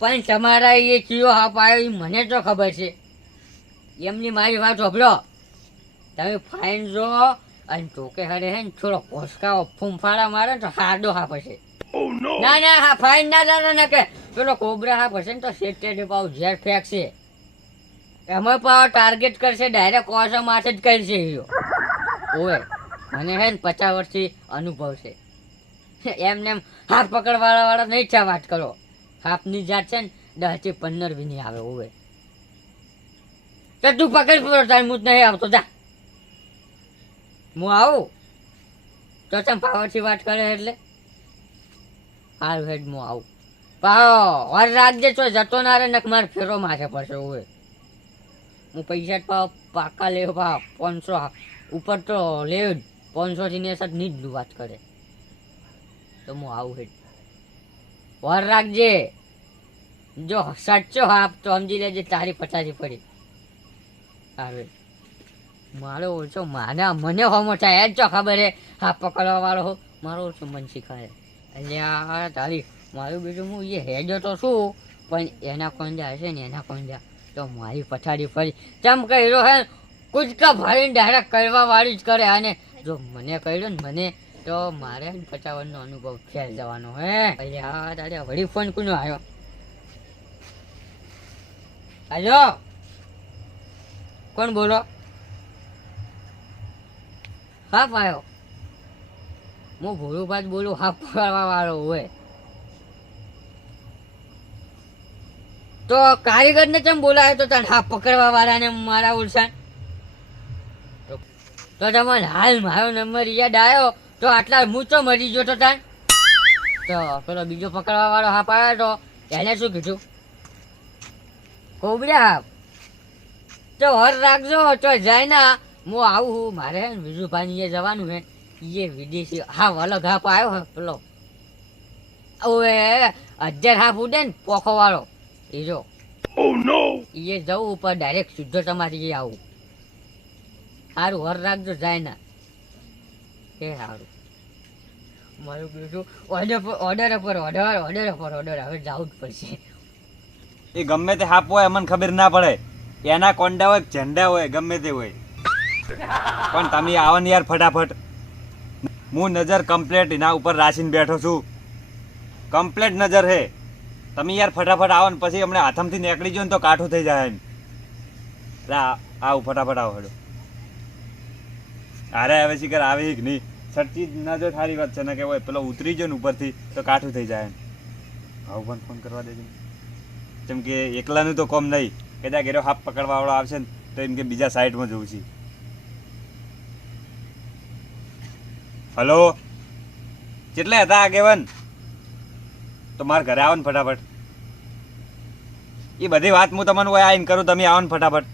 પણ તમારા એ ચિયો હાપ આવ્યો એ મને તો ખબર છે. એમની મારી વાત સાંભળો. તમે ફાઈન જો અને ટોકે હરે હે ને થોડો કોસકાઓ ફૂંફાડા મારે તો હાડો હાપ હશે. ના ના હા ફાઈન ના ના કે પેલો કોબરા હાપ હશે ને તો સેટેડે પાવ ઝેર ફેંકશે. એમાં પાવ ટાર્ગેટ કરશે ડાયરેક્ટ કોસા માથે જ કરશે હીરો. ઓવે મને હે ને 50 વર્ષથી અનુભવ છે. એમને એમ હાથ પકડવાળા વાળા નહીં છે વાત કરો. હાથની જાત છે ને 10 થી 15 બી નહીં આવે. ઓવે તો તું પકડ પડો તાર હું જ નહીં આવતો જા. હું આવું તો તમે પાવરથી વાત કરે એટલે હારું હેડ હું આવું. પાવ વાર રાખજે તો જતો ના રે નક માર ફેરો માથે પડશે. ઓવે હું પૈસા જ પાવ પાકા લેવ પાવ 500 ઉપર તો લેવ 500 થી ને સાથ ની જ વાત કરે તો હું આવું હેડ. વાર રાખજે. જો સાચો હાપ તો સમજી લેજે તારી પચાસી પડી. સારું મારો ઓછો મને હોમો થાય જ ખબર હે. હાથ પકડવા વાળો હો મારો ઓછો મન શીખાય. એટલે તારી મારું બીજું હું એ હેજો તો શું પણ એના કોંજા હશે ને એના કોંજા તો મારી પછાડી ફરી ચમ કર્યો હે કૂદકા ભરીને ડાયરેક્ટ કરવા વાળી જ કરે. અને જો મને કહ્યું ને મને તો મારે 55 નો અનુભવ ખેલ જવાનો હે. હા તારે વળી ફોન કોનો આવ્યો? હાલો કોણ બોલો? હા પાયો હું ભોળુભાઈ બોલું. હાફ પકડવા વાળો હોય તો કારીગર ને ચમ બોલાયો તો તને હાફ પકડવા વાળા ને મારા ઉલસાન તો તમારે હાલ મારો નંબર યાદ આવ્યો તો આટલા હું તો મરી ગયો તો તાન. તો પેલો બીજો પકડવા વાળો હાફ આવ્યો તો એને શું કીધું? કોબરા હાફ તો હર રાખજો તો જાય ના હું આવું હું મારે બીજું ભાઈ જવાનું હે. એ વિદેશી હાફ અલગ હાફ આવ્યો હે પેલો ઓએ 1000 હાફ ઉડે ને પોખો વાળો એ જો એ જવું ઉપર ડાયરેક્ટ સીધો તમારી આવું. સારું હર રાખજો જાય ના. એ સારું મારું બીજું ઓર્ડર હવે જવું જ પડશે. એ ગમે તે હાપ હોય અમને ખબર ના પડે. એના કોંડા હોય ઝંડા હોય ગમે તે હોય પણ તમે આવો ને યાર ફટાફટ. હું નજર કમ્પ્લેટ એના ઉપર રાખીને બેઠો છું. કમ્પ્લેટ નજર હે. તમે યાર ફટાફટ આવો ને પછી હમણાં હાથમથી નીકળી જાઓ ને તો કાઠું થઈ જાય. આવું ફટાફટ આવો હડો. અરે હવે શિખર આવે કે નહીં સરચી ના જો સારી વાત છે ને કે હોય પેલો ઉતરી ગયો ને ઉપરથી તો કાઠું થઈ જાય. આવું પણ ફોન કરવા દેજો જેમ કે એકલાનું તો કોમ નહીં. કદાચ ઘેરો હાફ પકડવા વાળો આવશે ને તો એમ કે બીજા સાઈડમાં જવું છે. હલો કેટલે હતા આગેવન? તો મારા ઘરે આવો ને ફટાફટ. એ બધી વાત હું તમને આવીને કરું. તમે આવો ને ફટાફટ.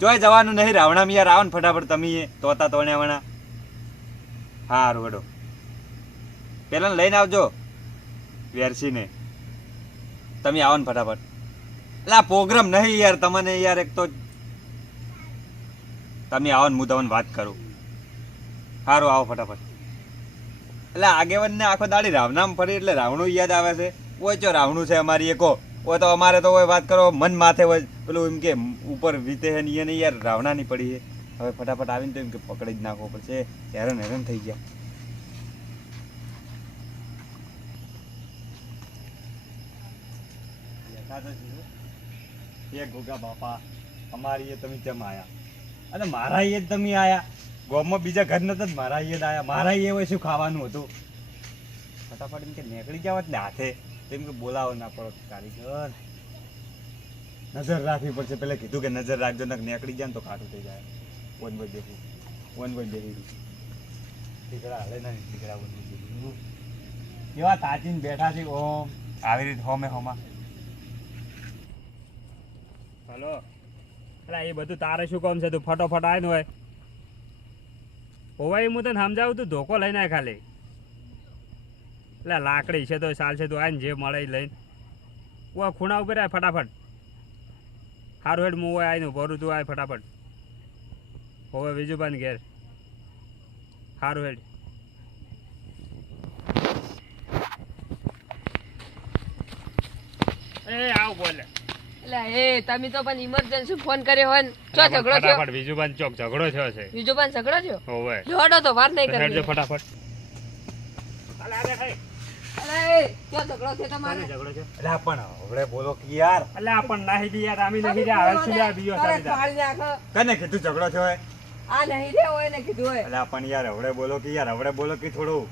જોઈ જવાનું નહીં રાવણામાં યાર. આવો ને ફટાફટ તમે તોતા તોણ્યાવાળા. હારું હેડો પેલા લઈને આવજો વેરસીને. તમે આવો ને ફટાફટ. એટલે આ પ્રોગ્રામ નહીં યાર તમને યાર. એક તો તમે આવો ને હું તમને વાત કરું. સારું આવો ફટાફટ. એટલે આગેવાનને આખો દાડી રાવણામાં ફરી એટલે રાવણું યાદ આવે છે. ઓય ચો રાવણું છે અમારી એકો હોય તો અમારે તો હોય વાત કરો મન માથે હોય પેલું એમ કે ઉપર વીતે છે ને એને યાર રાવણાની પડી છે. હવે ફટાફટ આવીને તો એમ કે પકડી જ નાખવો પડશે. હેરાન થઈ ગયા. ગોગા બાપા અમારી એ તમે કેમ આયા અને મારા એ જ તમે આયા. ગામમાં બીજા ઘર નતા જ મારા એ જ આયા. મારા એ હોય શું ખાવાનું હતું. ફટાફટ એમ કે નીકળી જાવ એટલે હાથે એમ કે બોલાવો ના પડો. કારીગર નજર રાખવી પડશે. પેલા કીધું કે નજર રાખજો ને નીકળી જાય ને તો કાઢું થઈ જાય. વન વન બેસી દીકરા હાલે ના દીકરા વન બેસી કેવા તાચીને બેઠા છે. ઓમ આવી રીતે હોમાં. હલો એટલે એ બધું તારે શું કામ છે? તું ફટોફટ આવે ને હોય હોવાય હું તને સમજાવું તું ધોકો લઈને આય ખાલી. એટલે લાકડી છે તો ચાલશે. તું આવીને જે મળે લઈને હું ખૂણા ઉપર આય ફટાફટ. સારું હેડ હું આવીને ભરું તું આય ફટાફટ. હોવે બીજું પણ ઘેર સારું હેડ. એ આવ બોલે એટલે એ તમે તો પણ ઇમરજન્સી ફોન કર્યો હોય ને ચો ઝઘડો થયો ફટાફટ વિજુબાન ચોક ઝઘડો થયો છે બીજો પણ ઝઘડો થયો હોવે જોડો તો વાત નહીં હેડજો કરવી ફટાફટ અલે આ દેખાય અરે એ ચો ઝઘડો થયો તમારે ઝઘડો છે અલા પણ હવે બોલો કે યાર અલે આ પણ નાહી દી યાર આમી નહીં રે હવે સુલ્યા બીયો તરત સારી પાડી નાખો કને કીધું ઝઘડો થયો હે આ નહીં રે હોય ને કીધું હોય અલા પણ યાર હવે બોલો કે યાર હવે બોલો કે થોડું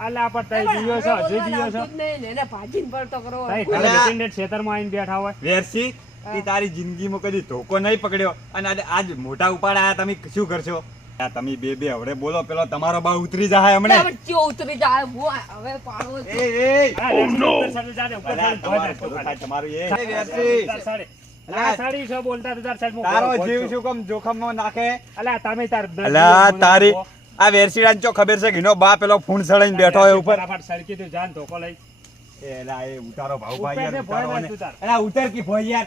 અલે આ પણ તઈ જીયો છો હજુ જીયો છો નહીં ને એને ભાજીને પડતો કરો તઈ અલે આ- ઘરે ખેતરમાં આવીને બેઠા હોય વેરસી ઈ તારી જિંદગીમાં કદી ધોકો નહીં પકડ્યો અને આજ મોટા ઉપાડ આયા તમે શું કરશો આ તમે બે હવે બોલો પેલો તમારો બા ઉતરી જાય હમણે હવે ચો ઉતરી જાય હું હવે પાડો એ એ અરે ઉપર સાડે જાડે ઉપર અલા, સાડે તમારું બધું થાય તમારું એ વેરસી તાર સાડે અલા સાડી છો બોલતા તો તાર સાઈડ માં તારો જીવ શું કેમ જોખમમાં નાખે અલા તમે તાર અલા તારી આ વેરસીડાને ચો ખબર છે કે નો બા પેલો ફૂંડ સળાઈને બેઠો હોય ઉપર ફટાફટ સડકી તું જાન ધોકો લઈ એલા એ ઉતારો ભાવ ઉપર ભાઈ ને યાર ભોય ઉતારો નાખ ને તું તાર. એલા ઉતર કી ભોય યાર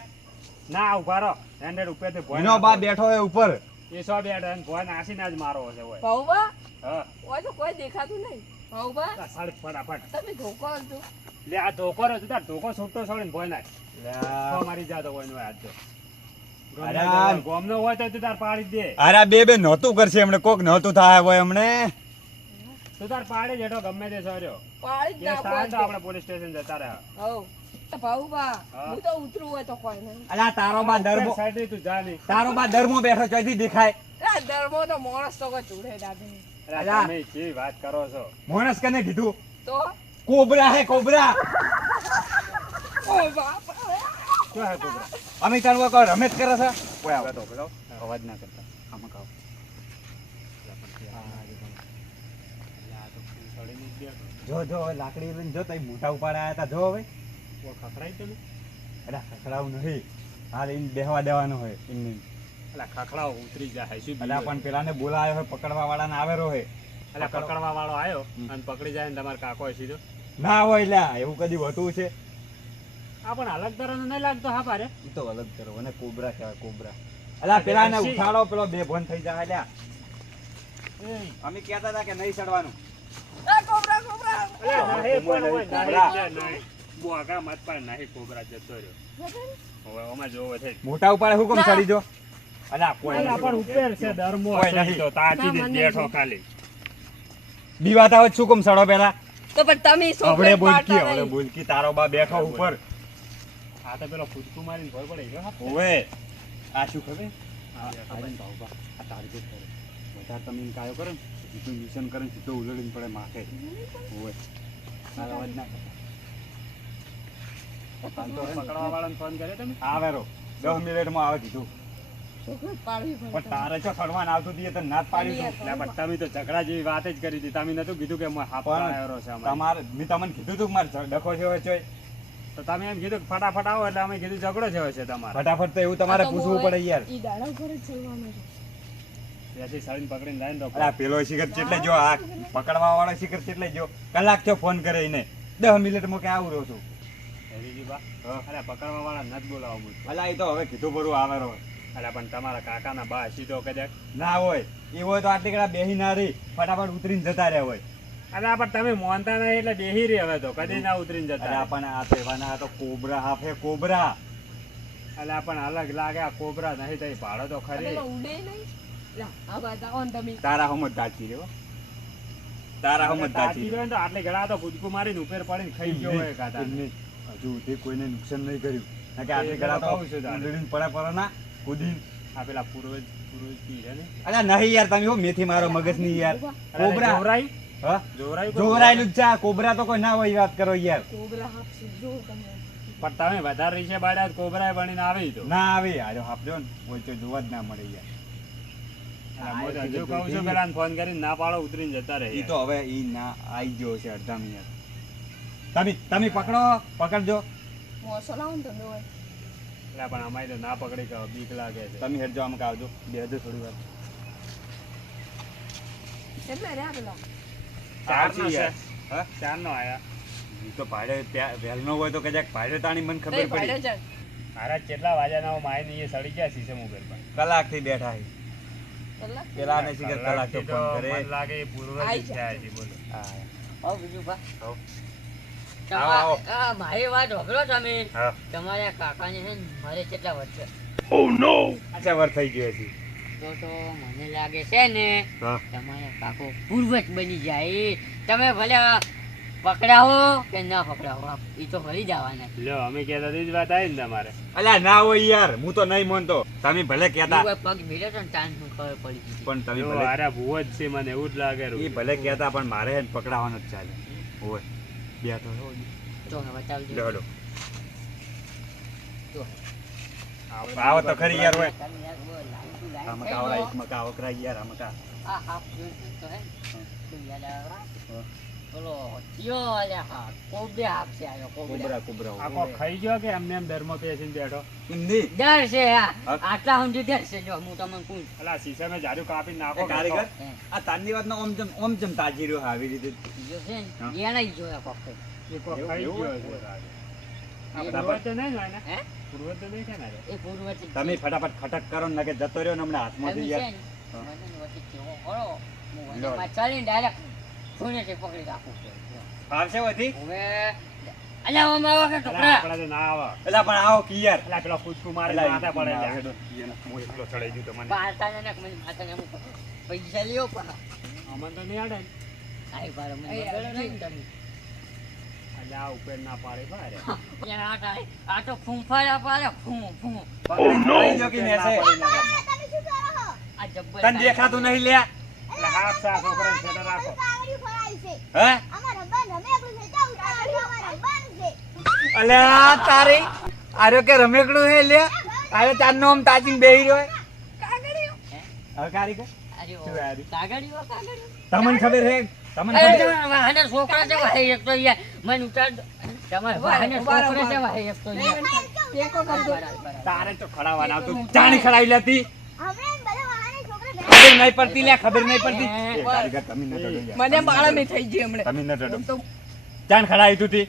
ના ઉભા રહો હેન્ડેડ ઉપર થી ભોય એનો બા બેઠો હોય ઉપર એ સો બેઠો અને ભોય નાસીને જ મારો હશે હોય ભાઉબા હા ઓય તો કોઈ દેખાતું નહીં ભાઉબા આ સડ ફટાફટ તમે ધોકો આલજો લે આ ધોકો રહ્યો તું તાર ધોકો છૂટો છોડીને ભોય નાખ એલા, તો મારી જાતો હોય નો આજ તો અરે આ- ગોમનો હોય તો તું તાર પાડી જ દે અરે આ બે નહોતું કરશે એમણે કોક નહોતું થાય હોય એમણે તું તાર પાડી જેઠો ગમે તે સર્યો પાડી જ કેસ થાય ને તો નાખો આપણે પોલીસ સ્ટેશન જતા રહ્યા હવ ભાઉબા હા. હું તો ઉતરું હોય તો કોઈ નહીં અલા તારો બા દરમો સાઈડ તું જા નહીં તારો બા દરમો બેઠો ચોથી દેખાય આ ધર્મો તો માણસ તો કોઈ ચૂડે દાદે અલા, અલા. તમે કેવી વાત કરો છો મોણસ કને કીધું તો કોબરા હે કોબરા ઓ બાપ શું હે કોબરા અમે તારું કહો રમેશ કરે છે ઓય આવો તો પેલો અવાજ ના કરતા આમાં ખાઓ જો જો હવે લાકડી લઈને જો તઈ મોટા ઉપાડ આયા તા જો હવે ખખડાઈ તમે અરે ખખડાવું નહીં હાલ એને બેહવા દેવાનું હોય એમને અલા ખખડાઓ ઉતરી જાય શું અલા પણ પેલાને બોલાયો હોય પકડવા વાળાને આવેલો હોય અલા પકડવા વાળો આવ્યો અને પકડી જાય ને તમારે કાકો હોય સીધો ના હોય લ્યા એવું કદી હોતું છે આ પણ અલગ તરહનું નહીં લાગતો હા પારે ઈ તો અલગ કરો અને કોબરા કહેવાય કોબરા અલા પેલાને ઉઠાડો પેલો બે ભોન થઈ જાય લ્યા અમે કહેતા હતા કે નહીં ચડવાનું એ કોબરા કોબરા અલા નહીં પણ હોય કોબરા. નહીં નહીં બોગા મત પણ નહીં કોબરા જતો રહ્યો હવે આમાં જોવો છે મોટા ઉપાડે હું કેમ ચડી જો અલા કોઈ અલા પણ ઉપર છે ધર્મો કોઈ હશે નહીં. તો તાચી જ ના, મને બેઠો નહીં. ખાલી બીવાતા હોય શું કેમ ચડો પેલા તો પણ તમે હવડે છોકરી બોલકી પાડતા હવડે નહીં. બોલકી તારો બા બેઠો ઉપર આ તો પેલો ખુદકું મારીને ભય પડે ગયો હા. ઓવે આ શું ખબર હા, આવીને ભાવ બા આ ટાર્ગેટ કરે વધારે તમે એને કાયો કરો ને સીધું મિશન કરે ને સીધો ઉલડીને પડે માથે ઓવે તારા અવાજ ના કરતા પકડવા વાળાને ફોન કર્યો તમે આવે રો 10 મિનિટમાં આવે કીધું છોકરી પાડવી પડે. પણ તારે જો ચડવાના આવતું હતી એ તો ના જ પાડી દઉં. એટલે પણ તમે તો ઝઘડા જેવી વાત જ કરી હતી તમે નતું કીધું કે હું હાફ પણ આવ્યો છે અમારે. તમારે મેં તમને કીધું તું કે મારે ડખો થયો છે તો તમે એમ કીધું કે ફટાફટ આવો એટલે અમે કીધું ઝઘડો થયો છે તમારે ફટાફટ તો એવું તમારે આ તો પૂછવું મોએ પડે યાર ઈ દાડા ઉપર જ ચલવાનો છે. ત્યાંથી સળીને પકડીને જાય ને તો અલા પેલો શિખર ચેટલે જો આ પકડવા વાળો શિખર ચેટલે જો કલાક થયો ફોન કરે એને 10 મિનિટમાં કે આવું રહું છું હેરીજી બા અરે પકડવા વાળા નથી બોલાવું અલા એ તો હવે કીધું બરું આવે રો અરે પણ તમારા કાકાના બા સીધો કદાચ ના હોય એ હોય તો આટલી કડા બેહી ના રહી ફટાફટ ઉતરીને જતા રહ્યા હોય અરે પણ તમે મોનતા નહીં એટલે બેહી રહી હવે તો કદી ના ઉતરીને જતા અલા પણ આ તહેવારના આ તો કોબરા હાફે કોબરા અલા પણ અલગ લાગે આ કોબરા નહીં તો ભાડો તો અને ખરી એમાં ઉડે નહીં લા, આ બાજુ આવો ને તમે તારા હમ જ દાચી રહ્યો તારા હમ જ તાતી દાચી ગયો ને તો આટલી ઘડા તો કૂદકું મારીને ઉપર પડીને ખાઈ ગયો હોય કાકા એમને હજુ સુધી કોઈને નુકસાન નહીં કર્યું કારણ કે આટલી એ ઘડા તો કહું છું તારે. ઉંદડીને પડે પડે ના કૂદીને આ પેલા પૂર્વજ કી છે ને અલા નહીં યાર તમે હો મેથી મારો મગજ ની યાર અરે કોબરા જોરાઈ હા જોરાઈ કોઈ જોરાયેલું જ છે આ કોબરા તો કોઈ ના હોય એ વાત કરો યાર કોબરા હાપશે જો તમે પણ તમે વધારે રીશે બાળ્યા તો કોબરાએ બનીને આવી તો ના આવે આજો આપજો ને કોઈ તો જોવા જ ના મળે યાર હું તો હજુ કહું છું પેલા ફોન કરીને ના પાડો ઉતરીને જતા રહે ઈ તો હવે ઈ ના આઈ ગયો છે અડધા મિનિટ તમે પકડો પકડજો મોસો લાવો ને તમે હોય એટલે પણ અમારી તો ના પકડી કે બીક લાગે છે તમે હેડજો આમ આવજો બેહજો થોડી વાર કેટલા રહ્યા પેલા ચાર નો છે હા ચાર નો આયા ઈ તો ભાડે વહેલનો હોય તો કદાચ ભાડે તાણી મને ખબર તઈ ભાડે પડી જાય મારા કેટલા વાગ્યાના માય ની એ સડી ગયા સીસે મોબાઈલ પર કલાક થી બેઠા છે કલાક પેલા ને શીખર કલાક તો ફોન કરે મને લાગે એ પૂર્વ આઈ જ થયા છે બોલો હા હો બીજું બા આવો. મારી વાત સાંભળો તમે. હા તમારા કાકાને છે ને મારે કેટલા વર્ષ છે? આટલા વાર થઈ ગયો છે તો મને લાગે છે ને હા તમારા કાકો પૂર્વજ બની જાય. તમે ભલે પકડાવો કે ના પકડાવો એ તો ભરી જવાના. લ્યો અમે કહેતા હતી જ વાત આવી ને તમારે. અલ્યા ના હોય યાર હું તો નહીં માનતો તમે ભલે કહેતા એવું પગ ભીડ્યો તો ને તાન મને ખબર પડી ગઈ. પણ તમે જો ભલે હારા ભૂવો જ છે મને એવું જ લાગે એ રહ્યું. ભલે કહેતા પણ મારે એને પકડાવાનો જ ચાલે હોય બે તો તો હવે બતાવજો. લો લો જો. આવો તો ખરી યાર હોય તમે યાર બહુ લાઈન ટુ લાઈન આમાં થઈ કાવડા ગયો. એક મકા વકરા યાર આમાં કા આ હાફ જોઈન્ટ તો હે ને? તું યાદ આવે? હા. બોલો થયો અલ્યા હાફ. કોબરે હાફ છે આયો કોબરે. કુબરા કુબરા આ કોક ખાઈ ગયો કે એમને એમ ડરમાં પેસીને બેઠો. હિન્દી ડર છે આ. હા. આટલા સુધી ડર છે જો હું તમને કહું. અલા સીસામાં જારું કાપી નાખો. એ કારીગર હે. આ તાંડી વાત નો ઓમ જમ તાજી રહ્યો આવી રીતે બીજો છે હા. ને એને ય જોયા કોક કઈ. એ કોક એવું- ખાઈ એવું ગયો હોય? છે આજે. આ એ પૂર્વજ તો નહીં હોય ને? હે? પૂર્વજ તો નહીં છે ને આજે? એ પૂર્વજ છે. તમે ફટાફટ ખટક કરો ને કે જતો રહ્યો ને હમણાં તમે હાથમાંથી છે યાર ને, હા. મને વચ્ચે કેવો કરો. હું લો. વચ્ચેમાં ચાલીને direct ખૂણેથી પકડી રાખું છું. ફાવશે હોતી હવે અલ્યા ઓમ આવો કે અલા, છોકરા. આપણા તો ના આવે. એલા પણ આવો કી યાર અલા, પેલા કૂદકું મારે એલા, માથે પડે મારે છે. તો એને હું એકલો ચડાઈ ગયો તમને પાતાને નાખ, મને માથાને અમુક પૈસા લ્યો પા. અમને તો નહીં આડે ને. આઈ બાર મને અહીં વગર આવજે. નહીં તમે. અલા, આ ઉપર ના પાડે ભારે. યાર આ તારે- આ તો ફૂંફાડા પાડે ફૂં ફૂં. પકડી જો કે ઉપર નેસે ના પડી નાખે. આ જબ્બર તને દેખાતું નહીં લ્યા એટલે હાથ સાફ છોકરાને છેટે રાખો. હે અલ્યા તારી આર્યો કે રમેકડું હે લ્યા આર્યો ચાંદનો આમ તાચીને બેહી રહ્યો હવે કારીગર અરે ઓ, શું આર્યું? કાગળિયો કાગળિયો. તમને ખબર હે તમને અરે ખબર તમારા વાહને છોકરા જેવા હે એક તો યાર. મને ઉતાર દો. તમારા વાહને ઉભા રહો, છોકરા ઉભા રહો. જેવા હે એક તો યાર. ટેકો કરજો. તારે તો ખડાવાના આવતું ચાણી ખડાવી લેતી ખબર નહીં પડતી લ્યા ખબર નહીં પડતી હે. એ કારીગર તમે ન ડરો યાર. મને બાળામી થઈ ગઈ હમણાં. તમે ન ડરો તો ચાણ ખડાવી તું તી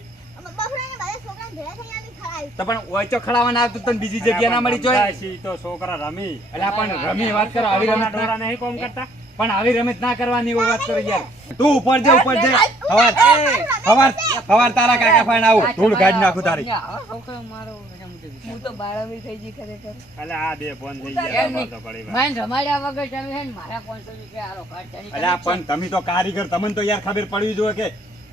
તો પણ ઓય તો ખડાવાના આવતું તને બીજી જગ્યા ના મળી જોય સી તો છોકરા રમી. એટલે પણ રમી વાત કરો આવી રમત ડોરા ના નહીં કોમ કરતા. પણ આવી રમત ના કરવાની હોય વાત કરો યાર તું ઉપર જે હવાર તારા કાકા ફાઈન આવું ધૂળ કાઢી નાખું તારી આ છોકરો મારો બધા મોટો વિચાર. હું તો બાળામી થઈ ગઈ ખરેખર. એટલે આ બે ફોન થઈ એમ ગયા નહીં. તો પડી વાત. મને રમાડ્યા વગર તમે છે ને મારા 500 રૂપિયા આલો કાર્ડ ચાલી અલ્યા પણ તમે તો કારીગર તમને તો યાર ખબર પડવી જોઈએ કે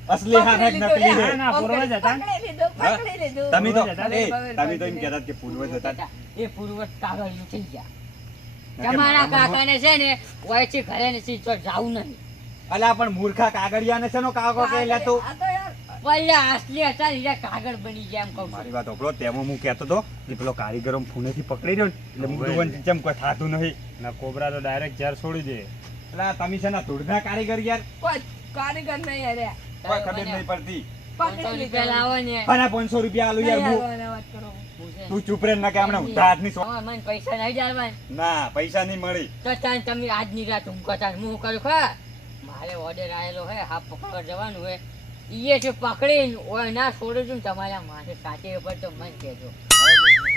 અસલી હાથ જ નકલી છે ના, ના, પૂર્વજ હતા ને? પકડી લીધો, હા? પકડી લીધો. તમે તો પૂર્વજ હતા એ, ને? તમે તો એમ કહેતા કે પૂર્વજ હતા એ પૂર્વજ કાગળિયું થઈ ગયા. કે તમારા મારા કાકાને છે ને ઓયથી ઘરે નથી તો જાવું નહીં. અલ્યા પણ મૂર્ખા કાગળિયાને છે નો કાકો કે લે તું આ તો યાર પહેલા અસલી હતા ને હીરા કાગળ બની ગયા એમ કહું છું. મારી વાત ઓપડો તેમાં હું કહેતો તો કે પેલો કારીગરો ફૂનેથી પકડી રહ્યો ને એટલે મુંડુવન ચમ કોઈ થાતું નહીં ના, કોબરા તો ડાયરેક્ટ ઝેર છોડી દે. એટલે તમે છે ને ધૂળના કારીગર યાર કોઈ કારીગર નહીં અરે. કોઈ ખબર નહીં પડતી 500 રૂપિયા લાવો ને. અને 500 રૂપિયા આલું યાર હું નહીં વાત કરો. હું છે ને- તું ચૂપ રે ના કે હમણાં ઊંધા હાથની સો- હા, મને પૈસા નહીં જાળવા ને. ના પૈસા નહીં મળી તો તાન તમે આજની રાત ઊંઘો તાન હું કરું ખા મારે ઓર્ડર આવેલો હે હાફ પકડવા જવાનું હે ઈએ છે પકડીને ઓય ના છોડું છું ને તમારા માથે સાચે ઉપર તો મને કહેજો.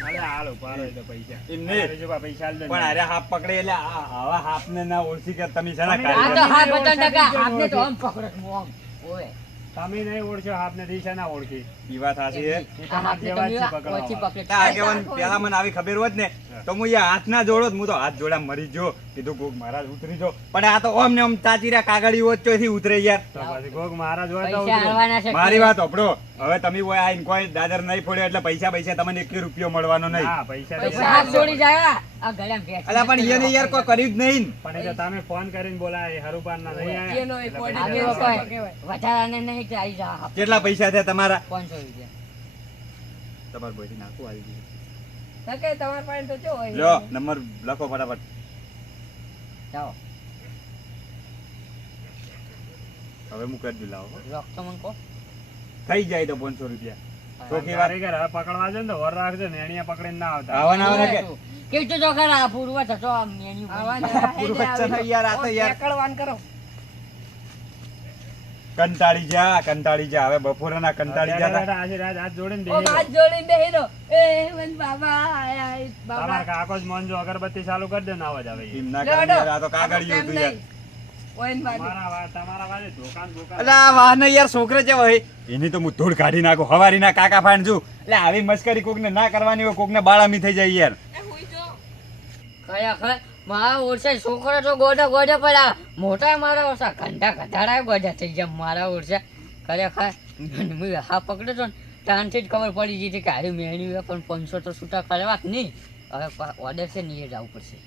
અરે હાલો, પાડો એ તો પૈસા. એમ નહીં. અરે જો બા પૈસા આલ દે ને. પણ અરે હાફ પકડે એટલે આવા હાફને ના ઓળખી કે તમે છે ને અમે આ કારીગર તો હા તમે બતા ટકા ઓળખી આપને તો જ આમ પકડો છું આમ ઓય તમે નહીં ઓળખ્યો, આપને દિશા ના ઓળખી. ઈ વાત સાચી છે એ તમારા જેવા જ છે પકડવા ઓછી વાળા. પકડે. આ આગેવાન પેલા મને આવી ખબર હોત ને તો હું યાર હાથ ના જોડો હું તો હાથ જોડા મરી જો કીધું કોક મહારાજ ઉતરી જો પણ આ તો ઓમ ને ઓમ તાચી રહ્યા કાગળી હોત ચોથી ઉતરે યાર તો પછી કોક મહારાજ હોય તો પૈસા ઉતરે. આવવાના છે મારી વાત ઓપડો હવે તમે ઓય આઈને કોઈ દાદર નહીં ફોડ્યો એટલે પૈસા તમને 1 રૂપિયો મળવાનો નહીં હા, પૈસા તો પૈસા હાથ જોડી જાય આ ગળામાં ભેંસ. અલા પણ એને યાર કોઈ કર્યું જ નહીં ને. પણ એ તો તમે ફોન કરીને બોલાય હરુપાન ના નહીં આયા. એનો એક એટલે order પૈસા આવી દેવો દેવા વખત પડે. કહેવાય. વધારાને નહીં તો આવી જા કેટલા પૈસા થયા તમારા 500 રૂપિયા. તમારે બોયથી નાખું આવી ગયું નકે તમારા પાસે તો ચો હોય. લ્યો નંબર લખો ફટાફટ જાઓ હવે હું કરી દઉં લાવો રોક તો મને કહો. થઈ જાય તો 500 રૂપિયા તો કેવા કારીગર હવે પકડવા છે ને તો વર રાખજો ને એણીયા પકડીને ના આવતા. આવવાના આવવાના કે કીધું તો ખરા પૂર્વજ હતો આ મેન્યુ આવવાના પૂરું બચ્ચા થઈ યાર આ તો યાર પકડવાન કરો. કંટાળી જા હવે બપોરના કંટાળી બેઠા જા બેઠા આશીર્વાદ હાથ જોડીને ઓ બેહી હાથ રહો. જોડીને બેહી રહો. એ મન બાબા આયા એ બાબા. તમારા કાકો જ મોનજો અગરબત્તી ચાલુ કરી દે ને અવાજ આવે. એમ ના લ્યો, કરે યાર આ તો આપણે કાગળિયું કેમ હતું યાર નહીં? ઓય ને વાગે. તમારા વાળે દુકાન દુકાન એટલે આ વાહને યાર છોકરા જેવા હોય એની તો હું ધૂળ કાઢી નાખું હવારીના કાકા ફાણ છું એટલે આવી મસ્કરી કોકને ના કરવાની હોય કોકને બાળામી થઈ જાય યાર ખરેખર મારા ઓરસે છોકરો તો ગોડો ગોડો પણ આ મોટા મારા ઓરસા ઘંટાડા ગોડા થઈ ગયા મારા ઓરસે ખરેખર મેં હા પકડ્યો તો ને ત્યાંથી જ ખબર પડી ગઈ હતી કે હારી મેળવી પણ 500 તો છૂટા કરવા જ નહીં હવે ઓર્ડર છે ને એ જ આવવું પડશે